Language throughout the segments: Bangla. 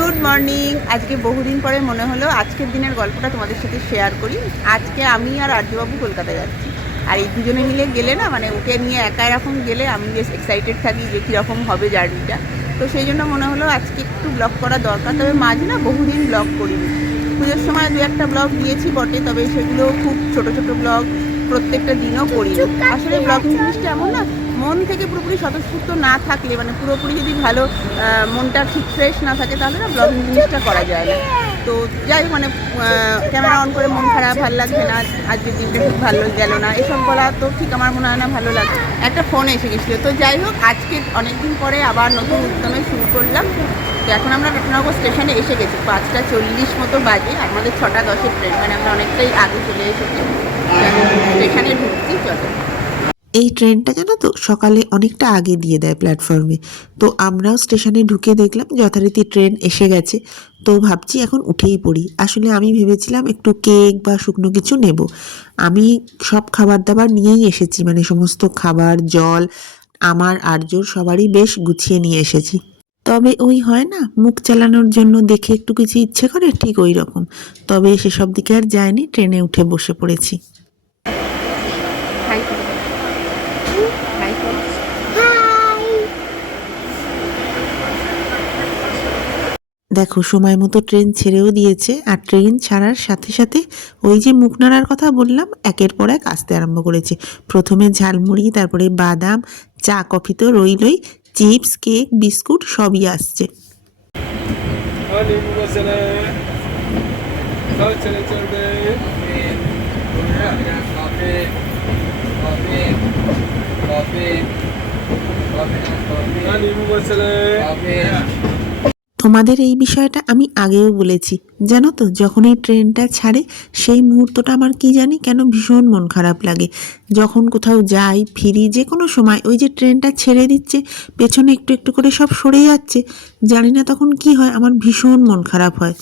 Good morning. আজকে বহুদিন পরে মনে হলো আজকের দিনের গল্পটা তোমাদের সাথে শেয়ার করি। আজকে আমি আর আর্যবাবু কলকাতা যাচ্ছি। আর এই দুজনে মিলে গেলে না মানে ওকে নিয়ে একা এরকম গেলে আমি বেশ এক্সাইটেড থাকি যে কীরকম হবে জার্নিটা। তো সেই জন্য মনে হলো আজকে একটু ব্লগ করা দরকার। তবে মাঝে না বহুদিন ব্লগ করিনি। পুজোর সময় দু একটা ব্লগ দিয়েছি বটে, তবে সেগুলো খুব ছোট ছোট ব্লগ প্রত্যেকটা দিনও করি আসলে ব্লগিং জিনিসটা এমন না মন থেকে পুরোপুরি স্বতঃস্ফূর্ত না থাকলে মানে পুরোপুরি যদি ভালো মনটা ঠিক ফ্রেশ না থাকে, তাহলে না ব্লগিং জিনিসটা করা যায় না। তো যাই মানে ক্যামেরা অন করে মন খারাপ, ভালো লাগছে না, আজকের দিনটা খুব ভালো গেল না, এসব বলা তো ঠিক আমার মনে হয় না ভালো লাগে, একটা ফোন এসে গেছিল। তো যাই হোক আজকে অনেকদিন পরে আবার নতুন উদ্যমে শুরু করলাম। তো এখন আমরা কৃষ্ণনগর স্টেশনে এসে গেছি, পাঁচটা চল্লিশ মতো বাজে আমাদের ছটা দশের ট্রেন মানে আমরা অনেকটাই আগে চলে এসেছি। স্টেশনে ঢুকছি, চলো। এই ট্রেনটা জানো তো সকালে অনেকটা আগে দিয়ে দেয় প্ল্যাটফর্মে তো আমরাও স্টেশনে ঢুকে দেখলাম যথারীতি ট্রেন এসে গেছে। তো ভাবছি এখন উঠেই পড়ি। আসলে আমি ভেবেছিলাম একটু কেক বা শুকনো কিছু নেব। আমি সব খাবার দাবার নিয়েই এসেছি মানে সমস্ত খাবার, জল, আমার আর্যর সবারই বেশ গুছিয়ে নিয়ে এসেছি। তবে ওই হয় না, মুখ চালানোর জন্য দেখে একটু কিছু ইচ্ছে করে ঠিক ওই রকম। তবে সেসব দিকে আর যায়নি ট্রেনে উঠে বসে পড়েছি। দেখো, সময় মতো ট্রেন ছেড়েও দিয়েছে আর ট্রেন ছাড়ার সাথে সাথে ওই যে মুখ নাড়ার কথা বললাম, একের পর এক আসতে আরম্ভ করেছে। প্রথমে ঝালমুড়ি, তারপরে বাদাম, চা, কফি তো রইলই, চিপস, কেক, বিস্কুট সবই আসছে। 아 তোমাদের এই বিষয়টা আমি আগেও বলেছি। জানো তো, যখন এই ট্রেনটা ছাড়ে, সেই মুহূর্তটা আমার কি জানি কেন ভীষণ মন খারাপ লাগে। যখন কোথাও যাই, ফিরি, যে কোনো সময় ওই যে ট্রেনটা ছেড়ে দিচ্ছে, পেছনে একটু একটু করে সব সরে যাচ্ছে, জানি না তখন কি হয়, আমার ভীষণ মন খারাপ হয়।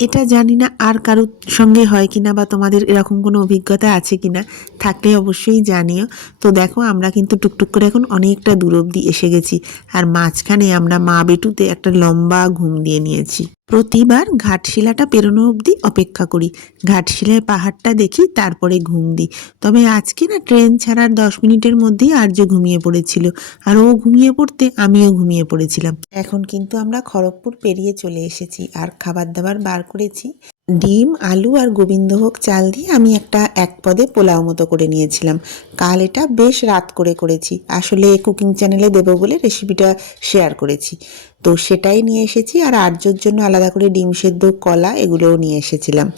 এটা জানি না আর কারোর সঙ্গে হয় কিনা বা তোমাদের এরকম কোনো অভিজ্ঞতা আছে কিনা, থাকলে অবশ্যই জানিও। তো দেখো, আমরা কিন্তু টুকটুক করে এখন অনেকটা দূর অবধি এসে গেছি। আর মাঝখানে আমরা মা বেটুতে একটা লম্বা ঘুম দিয়ে নিয়েছি। প্রতিবার ঘাটশিলাটা পেরোনো অবধি অপেক্ষা করি। ঘাটশিলায় পাহাড়টা দেখি, তারপরে ঘুম দিই। তবে আজকে না ট্রেন ছাড়ার দশ মিনিটের মধ্যেই আর্য ঘুমিয়ে পড়েছিল। আর ও ঘুমিয়ে পড়তে আমিও ঘুমিয়ে পড়েছিলাম। এখন কিন্তু আমরা খড়গপুর পেরিয়ে চলে এসেছি। আর খাবার দাবার বার করেছি। ডিম, আলু আর গোবিন্দভোগ চাল দিয়ে আমি একটা এক পদে পোলাও মতো করে নিয়েছিলাম। কাল এটা বেশ রাত করে করেছি। আসলে কুকিং চ্যানেলে দেবো বলে রেসিপিটা শেয়ার করেছি। তো সেটাই নিয়ে এসেছি আর আর্যর জন্য আলাদা করে ডিম সেদ্ধ, কলা এগুলোও নিয়ে এসেছিলাম।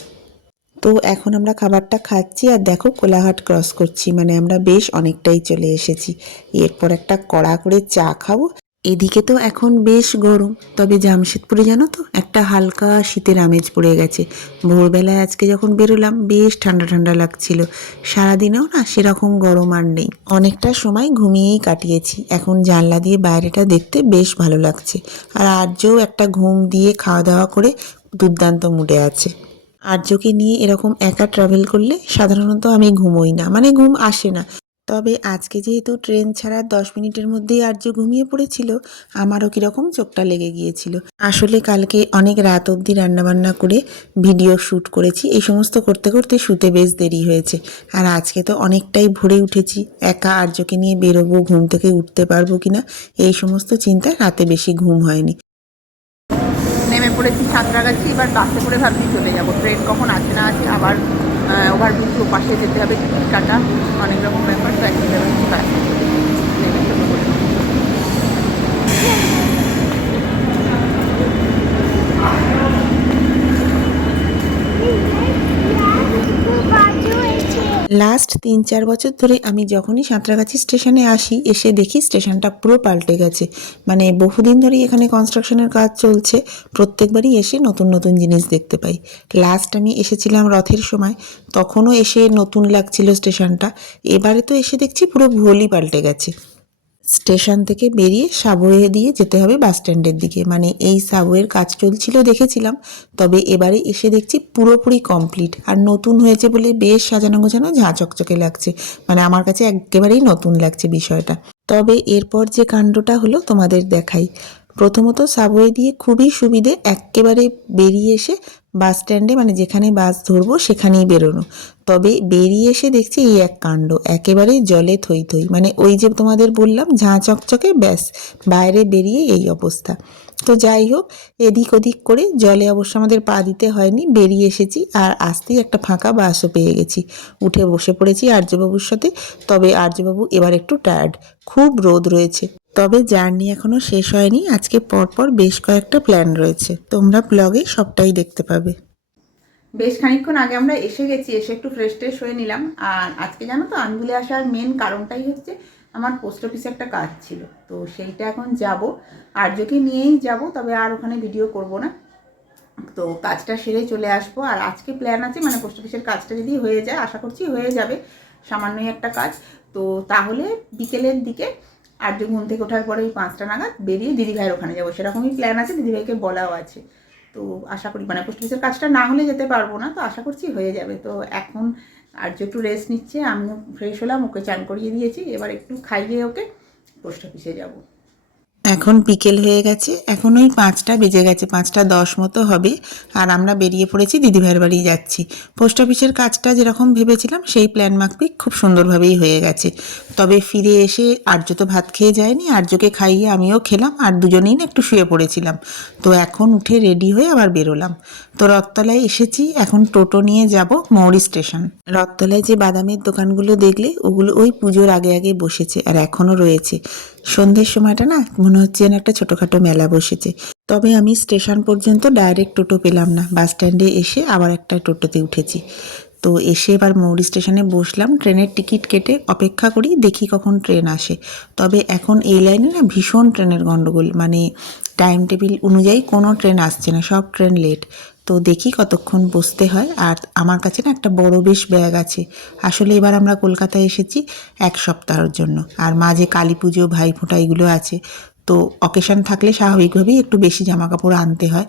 তো এখন আমরা খাবারটা খাচ্ছি আর দেখো কোলাঘাট ক্রস করছি। মানে আমরা বেশ অনেকটাই চলে এসেছি। এরপর একটা কড়া করে চা খাব। এদিকে তো এখন বেশ গরম, তবে জামশেদপুরে জানো তো একটা হালকা শীতের আমেজ পড়ে গেছে। ভোরবেলায় আজকে যখন বেরোলাম, বেশ ঠান্ডা ঠান্ডা লাগছিল। সারাদিনেও না সেরকম গরম আর নেই। অনেকটা সময় ঘুমিয়েই কাটিয়েছি। এখন জানলা দিয়ে বাইরেটা দেখতে বেশ ভালো লাগছে। আর আর্যও একটা ঘুম দিয়ে খাওয়া দাওয়া করে দুর্দান্ত মুডে আছে। আর্যকে নিয়ে এরকম একা ট্রাভেল করলে সাধারণত আমি ঘুমোই না। মানে ঘুম আসে না। তবে আজকে যেহেতু ট্রেন ছাড়ার দশ মিনিটের মধ্যেই আর্য ঘুমিয়ে পড়েছিল, আমারও কীরকম চোখটা লেগে গিয়েছিল। আসলে কালকে অনেক রাত অবধি রান্নাবান্না করে ভিডিও শ্যুট করেছি, এই সমস্ত করতে করতে শুতে বেশ দেরি হয়েছে। আর আজকে তো অনেকটাই ভোরে উঠেছি, একা আর্যকে নিয়ে বেরোবো, ঘুম থেকে উঠতে পারব কিনা, এই সমস্ত চিন্তা রাতে বেশি ঘুম হয়নি। নেমে পড়েছি সাঁতরাগাছি, এবার বাসে করে ভাবছি চলে যাব। ট্রেন কখন আছে না আছে আবার ওভারব্রিজ পাশে যেতে হবে টিকিট কাটা অনেক রকম ব্যাপার তো একই যাবে বাসে নেমে চলে পড়েছি। লাস্ট তিন, চার বছর ধরে আমি যখনই সাঁতরাগাছি স্টেশনে আসি, এসে দেখি স্টেশনটা পুরো পাল্টে গেছে। মানে বহুদিন ধরেই এখানে কনস্ট্রাকশনের কাজ চলছে। প্রত্যেকবারই এসে নতুন নতুন জিনিস দেখতে পাই। লাস্ট আমি এসেছিলাম রথের সময়। তখনও এসে নতুন লাগছিল স্টেশনটা। এবারে তো এসে দেখছি পুরো ভুলই পাল্টে গেছে। স্টেশন থেকে বেরিয়ে সাবওয়ে দিয়ে যেতে হবে বাস স্ট্যান্ডের দিকে। মানে এই সাবওয়ের কাজ চলছিল, দেখেছিলাম। তবে এবারে এসে দেখছি পুরোপুরি কমপ্লিট আর নতুন হয়েছে বলে বেশ সাজানো গোছানো ঝাঁ চকচকে লাগছে। মানে আমার কাছে একেবারেই নতুন লাগছে বিষয়টা। তবে এরপর যে কাণ্ডটা হলো তোমাদের দেখাই। প্রথমত সাবওয়ে দিয়ে খুবই সুবিধে একেবারে বেরিয়ে এসে বাস স্ট্যান্ডে মানে যেখানে বাস ধরবো সেখানেই বেরোনো। তবে বেরিয়ে এসে দেখছি এই এক কাণ্ড, একেবারে জলে থই থই মানে ওই যে তোমাদের বললাম, ঝাঁ চকচকে, ব্যাস, বাইরে বেরিয়ে এই অবস্থা। তো যাই হোক, এদিক ওদিক করে জলে অবশ্য আমাদের পা দিতে হয়নি, বেরিয়ে এসেছি আর আসতেই একটা ফাঁকা বাসও পেয়ে গেছি। উঠে বসে পড়েছি আর্যবাবুর সাথে, তবে আর্যবাবু এবার একটু টায়ার্ড খুব রোদ রয়েছে। তবে জার্নি এখনও শেষ হয়নি। আজকে পরপর বেশ কয়েকটা প্ল্যান রয়েছে। তোমরা ব্লগে সবটাই দেখতে পাবে। বেশ খানিকক্ষণ আগে আমরা এসে গেছি, এসে একটু ফ্রেশ ট্রেশ হয়ে নিলাম। আর আজকে জানো তো আনগুলে আসার মেন কারণটাই হচ্ছে আমার পোস্ট অফিসে একটা কাজ ছিল। তো সেইটা এখন যাব। আর্যকে নিয়েই যাব, তবে আর ওখানে ভিডিও করব না। তো কাজটা সেরে চলে আসব। আর আজকে প্ল্যান আছে মানে পোস্ট অফিসের কাজটা যদি হয়ে যায়, আশা করছি হয়ে যাবে। সামান্যই একটা কাজ। তো তাহলে বিকেলের দিকে আর্য ঘুম থেকে ওঠার পরে ওই পাঁচটা নাগাদ বেরিয়ে দিদিভাইয়ের ওখানে যাব। সেরকমই প্ল্যান আছে, দিদিভাইকে বলাও আছে। তো আশা করি মানে পোস্ট অফিসের কাজটা না হলে যেতে পারব না, তো আশা করছি হয়ে যাবে। তো এখন আর যে একটু রেস্ট নিচ্ছে, আমিও ফ্রেশ হলাম, ওকে চান করিয়ে দিয়েছি। এবার একটু খাইয়ে ওকে পোস্ট অফিসে যাব। এখন বিকেল হয়ে গেছে, এখন ওই পাঁচটা বেজে গেছে, পাঁচটা দশ মতো হবে, আর আমরা বেরিয়ে পড়েছি দিদিভাইয়ের বাড়ি যাচ্ছি। পোস্ট অফিসের কাজটা যেরকম ভেবেছিলাম, সেই প্ল্যান মাফিক খুব সুন্দরভাবেই হয়ে গেছে। তবে ফিরে এসে আর্য তো ভাত খেয়ে যায়নি, আর্যকে খাইয়ে আমিও খেলাম, আর দুজনেই না একটু শুয়ে পড়েছিলাম। তো এখন উঠে রেডি হয়ে আবার বেরোলাম। তো রথতলায় এসেছি, এখন টোটো নিয়ে যাব মৌরি স্টেশন। রথতলায় যে বাদামের দোকানগুলো দেখলে, ওগুলো ওই পুজোর আগে আগে বসেছে, আর এখনও রয়েছে। সন্ধ্যের সময়টা না মনে হচ্ছে যেন একটা ছোটোখাটো মেলা বসেছে। তবে আমি স্টেশন পর্যন্ত ডাইরেক্ট টোটো পেলাম না। বাস স্ট্যান্ডে এসে আবার একটা টোটোতে উঠেছি। তো এসে এবার মৌরি স্টেশনে বসলাম। ট্রেনের টিকিট কেটে অপেক্ষা করি, দেখি কখন ট্রেন আসে। তবে এখন এই লাইনে না ভীষণ ট্রেনের গণ্ডগোল। মানে টাইম টেবিল অনুযায়ী কোনো ট্রেন আসছে না, সব ট্রেন লেট। তো দেখি কতক্ষণ বসতে হয়। আর আমার কাছে না একটা বড় বেশ ব্যাগ আছে। আসলে এবার আমরা কলকাতায় এসেছি এক সপ্তাহের জন্য। আর মাঝে কালী পুজো ভাইফোঁটা এগুলো আছে। তো অকেশন থাকলে স্বাভাবিকভাবেই একটু বেশি জামা কাপড় আনতে হয়।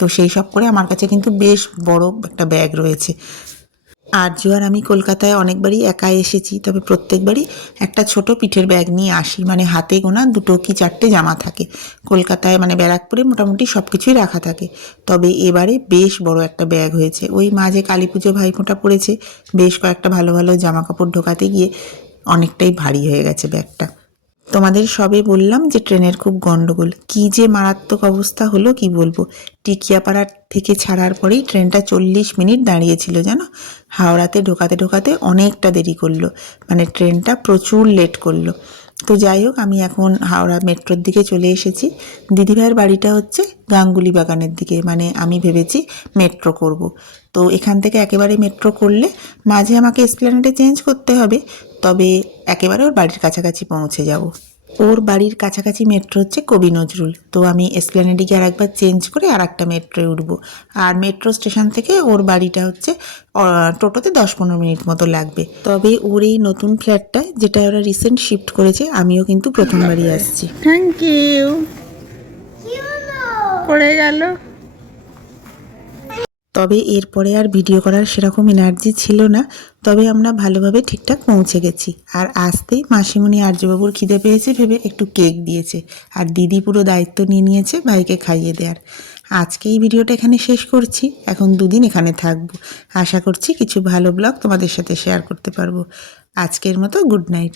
তো সেই সব করে আমার কাছে কিন্তু বেশ বড় একটা ব্যাগ রয়েছে। আর আমি কলকাতায় অনেকবারই একা এসেছি, তবে প্রত্যেকবারই একটা ছোট পিঠের ব্যাগ নিয়ে আসি। মানে হাতে গোনা দুটো কি চারটে জামা থাকে। কলকাতায় মানে ব্যারাকপুরে মোটামুটি সব কিছুই রাখা থাকে। তবে এবারে বেশ বড় একটা ব্যাগ হয়েছে। ওই মাঝে কালী পুজো ভাইফোঁটা পড়েছে, বেশ কয়েকটা ভালো ভালো জামা কাপড় ঢোকাতে গিয়ে অনেকটাই ভারী হয়ে গেছে ব্যাগটা। তোমাদের সবে বললাম যে ট্রেনের খুব গন্ডগোল। কি যে মারাত্মক অবস্থা হলো, কি বলব? টিকিয়াপাড়া থেকে ছাড়ার পরেই ট্রেনটা চল্লিশ মিনিট দাঁড়িয়েছিল, জানো? হাওড়াতে ঢোকাতে ঢোকাতে অনেকটা দেরি করল। মানে ট্রেনটা প্রচুর লেট করল। তো যাই হোক, আমি এখন হাওড়া মেট্রোর দিকে চলে এসেছি। দিদিভাইয়ের বাড়িটা হচ্ছে গাঙ্গুলি বাগানের দিকে। মানে আমি ভেবেছি মেট্রো করব। তো এখান থেকে একেবারে মেট্রো করলে মাঝে আমাকে এসপ্ল্যানেডে চেঞ্জ করতে হবে। তবে একেবারে ওর বাড়ির কাছাকাছি পৌঁছে যাব। ওর বাড়ির কাছাকাছি মেট্রো হচ্ছে কবি নজরুল। তো আমি এসপ্ল্যানেডে গিয়ে আরেকবার চেঞ্জ করে আর একটা মেট্রোয় উঠবো। আর মেট্রো স্টেশন থেকে ওর বাড়িটা হচ্ছে টোটোতে দশ পনেরো মিনিট মতো লাগবে। তবে ওর এই নতুন ফ্ল্যাটটায় যেটা ওরা রিসেন্ট শিফট করেছে আমিও কিন্তু প্রথমবারই আসছি। থ্যাংক ইউ পড়ে গেল? তবে এরপরে আর ভিডিও করার সেরকম এনার্জি ছিল না, তবে আমরা ভালোভাবে ঠিকঠাক পৌঁছে গেছি। আর আসতেই মাসিমণি আর্যবাবুর খিদে পেয়েছে ভেবে একটু কেক দিয়েছে, আর দিদি পুরো দায়িত্ব নিয়ে নিয়েছে ভাইকে খাইয়ে দেওয়ার আজকে এই ভিডিওটা এখানে শেষ করছি, এখন দুদিন এখানে থাকব। আশা করছি কিছু ভালো ব্লগ তোমাদের সাথে শেয়ার করতে পারব। আজকের মতো গুড নাইট